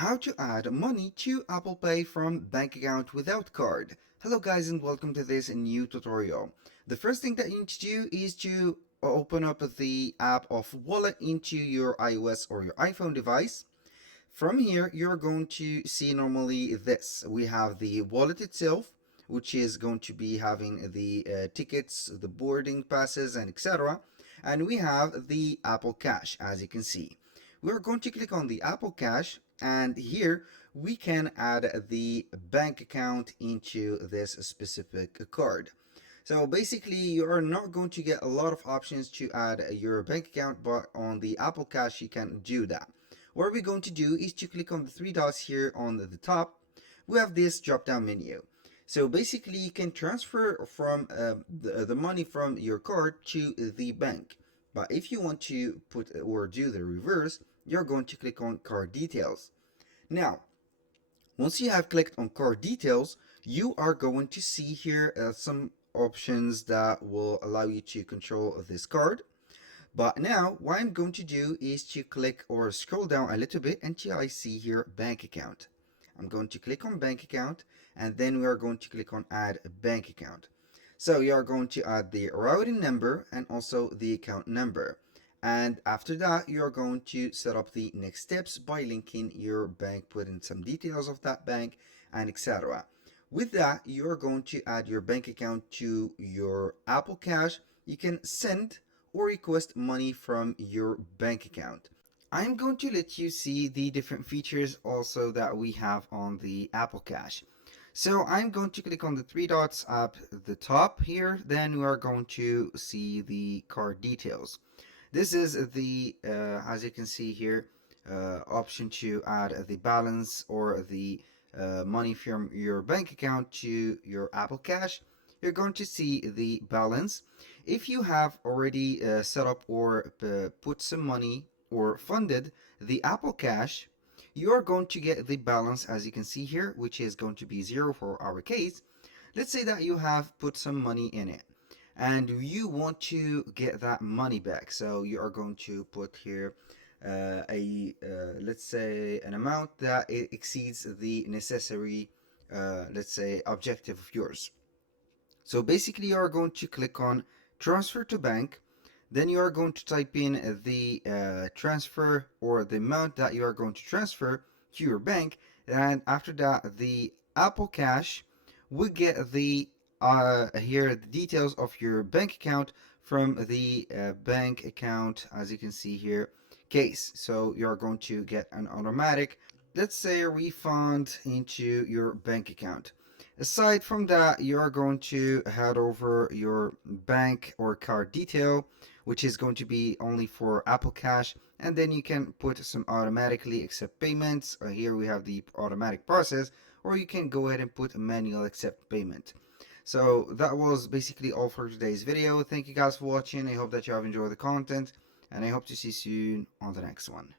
How to add money to Apple Pay from bank account without card. Hello guys and welcome to this new tutorial. The first thing that you need to do is to open up the app of Wallet into your iOS or your iPhone device. From here you're going to see normally this. We have the wallet itself, which is going to be having the tickets, the boarding passes, and etc. And we have the Apple Cash, as you can see. We're going to click on the Apple Cash, and here we can add the bank account into this specific card. So basically you are not going to get a lot of options to add your bank account, but on the Apple Cash you can do that. What we're going to do is to click on the three dots here on the top. We have this drop down menu. So basically you can transfer from the money from your card to the bank. But if you want to put or do the reverse, you're going to click on card details. Now, once you have clicked on card details, you are going to see here some options that will allow you to control this card. But now what I'm going to do is to click or scroll down a little bit until I see here bank account. I'm going to click on bank account, and then we are going to click on add a bank account. So you are going to add the routing number and also the account number. And after that, you're going to set up the next steps by linking your bank, put in some details of that bank, and etc. With that, you're going to add your bank account to your Apple Cash. You can send or request money from your bank account. I'm going to let you see the different features also that we have on the Apple Cash. So I'm going to click on the three dots up the top here. Then we are going to see the card details. This is the, as you can see here, option to add the balance or the money from your bank account to your Apple Cash. You're going to see the balance. If you have already set up or put some money or funded the Apple Cash, you are going to get the balance, as you can see here, which is going to be 0 for our case. Let's say that you have put some money in it and you want to get that money back. So you are going to put here let's say an amount that it exceeds the necessary let's say objective of yours. So basically you are going to click on transfer to bank. Then you are going to type in the transfer or the amount that you are going to transfer to your bank, and after that the Apple Cash will get the here the details of your bank account from the bank account, as you can see here, case. So you are going to get an automatic, let's say, a refund into your bank account. Aside from that, you are going to head over your bank or card detail, which is going to be only for Apple Cash, and then you can put some automatically accept payments. Here we have the automatic process, or you can go ahead and put a manual accept payment. So that was basically all for today's video. Thank you guys for watching. I hope that you have enjoyed the content, and I hope to see you soon on the next one.